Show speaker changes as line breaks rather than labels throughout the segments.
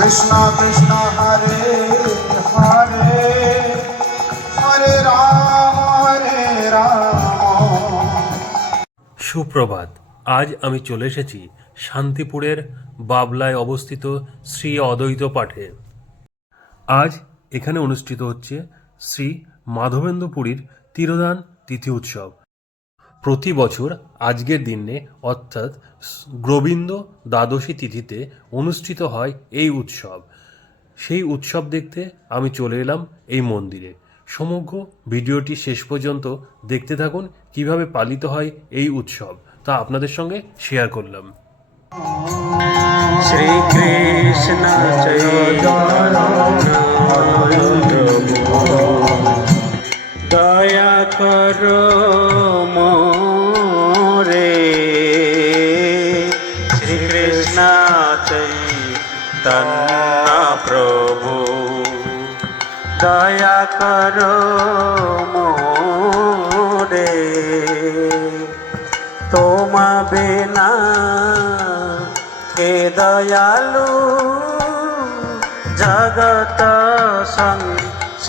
কৃষ্ণ কৃষ্ণ হরে হরে হরে রাম হরে রাম
সুপ্রভাত আজ আমি চলে এসেছি শান্তিপুরের বাবলায় অবস্থিত শ্রী অদ্বৈত পাঠে আজ এখানে অনুষ্ঠিত হচ্ছে শ্রী মাধবেন্দ্রপুরীর তিরোদান তিথি উৎসব প্রতি বছর আজকের দিনে অর্থাৎ গোবিন্দ দ্বাদশী তিথিতে অনুষ্ঠিত হয় এই উৎসব সেই উৎসব দেখতে আমি চলে এলাম এই মন্দিরে সমগ্র ভিডিওটি শেষ পর্যন্ত দেখতে থাকুন কিভাবে পালিত হয় এই উৎসব তা আপনাদের সঙ্গে শেয়ার করলাম
শ্রীকৃষ্ণ দয়া কর মোরে শ্রীকৃষ্ণ তন্ন প্রভু দয়া কর মোরে তোমা বিনা কে দয়ালু জগত সঙ্গ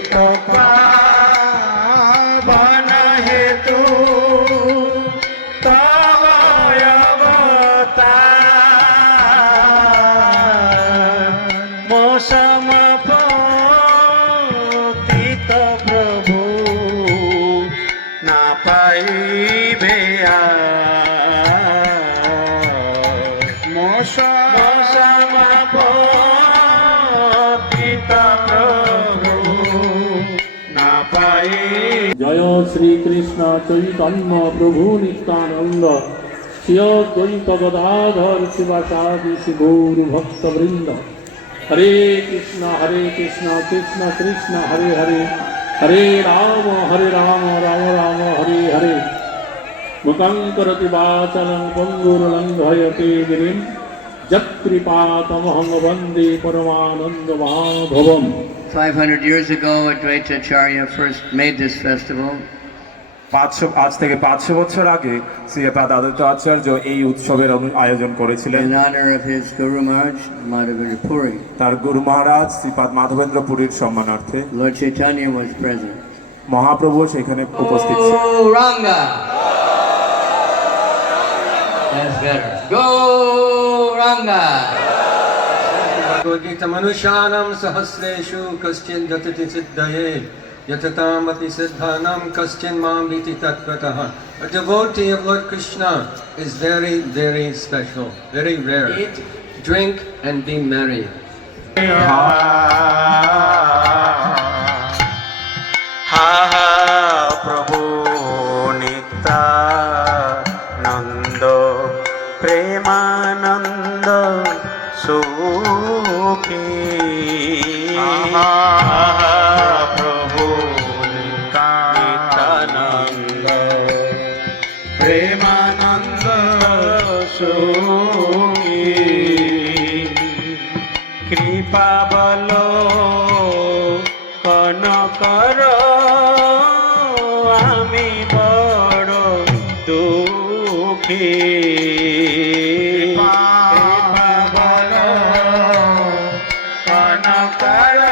don't pa
জয় শ্রীকৃষ্ণ চৈতন্য প্রভু নিত্যানন্দ শ্রিয় দ্বৈত গদাধর শিবাচাদি শিবৌর ভক্তবৃন্দ হরে কৃষ্ণ হরে কৃষ্ণ কৃষ্ণ কৃষ্ণ হরে হরে হরে রাম হরে রাম রাম রাম হরে হরে মুখং করতি বাচলং পঙ্গুরলং ভয়তে গিরিম 500
years ago, Advaita Acharya first made this festival.
আজ থেকে পাঁচশো বছর আগে শ্রীপাদ আদিত্য আচার্য এই উৎসবের আয়োজন করেছিলেন তার গুরু মহারাজ শ্রীপাদ মাধবেন্দ্র পুরীর সম্মানার্থে মহাপ্রভু সেখানে উপস্থিত ছিলেন
oh, A
devotee of Lord Krishna is very, very special, very rare.
Eat, drink, and be merry. সুখী প্রভু নিতানন্দ প্রেমানন্দ সুখী কৃপা বলো কনকর Para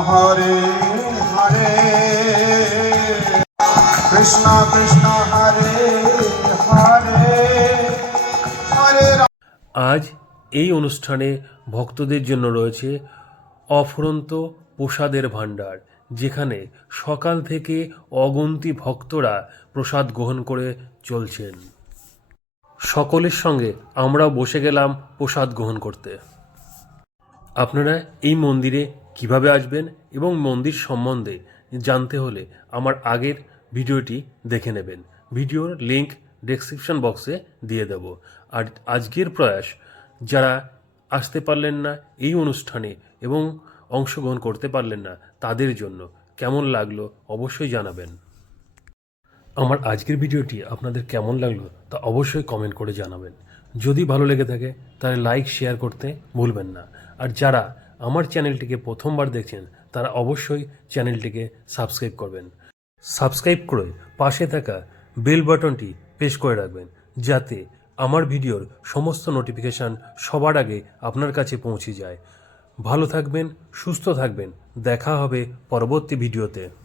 আজ এই অনুষ্ঠানে ভক্তদের জন্য রয়েছে অফরন্ত প্রসাদের ভাণ্ডার যেখানে সকাল থেকে অগন্তি ভক্তরা প্রসাদ গ্রহণ করে চলছেন সকলের সঙ্গে আমরা বসে গেলাম প্রসাদ গ্রহণ করতে আপনারা এই মন্দিরে কিভাবে আসবেন এবং মন্দির সম্বন্ধে জানতে হলে আমার আগের ভিডিওটি দেখে নেবেন ভিডিওর লিঙ্ক ডেসক্রিপশন বক্সে দিয়ে দেব আর আজকের প্রয়াস যারা আসতে পারলেন না এই অনুষ্ঠানে এবং অংশগ্রহণ করতে পারলেন না তাদের জন্য কেমন লাগলো অবশ্যই জানাবেন আমার আজকের ভিডিওটি আপনাদের কেমন লাগলো তা অবশ্যই কমেন্ট করে জানাবেন যদি ভালো লেগে থাকে তাহলে লাইক শেয়ার করতে ভুলবেন না আর যারা আমার চ্যানেলটিকে প্রথমবার দেখছেন তারা অবশ্যই চ্যানেলটিকে সাবস্ক্রাইব করবেন সাবস্ক্রাইব করে পাশে থাকা বেল বাটনটি প্রেস করে রাখবেন যাতে আমার ভিডিওর সমস্ত নোটিফিকেশান সবার আগে আপনার কাছে পৌঁছে যায় ভালো থাকবেন সুস্থ থাকবেন দেখা হবে পরবর্তী ভিডিওতে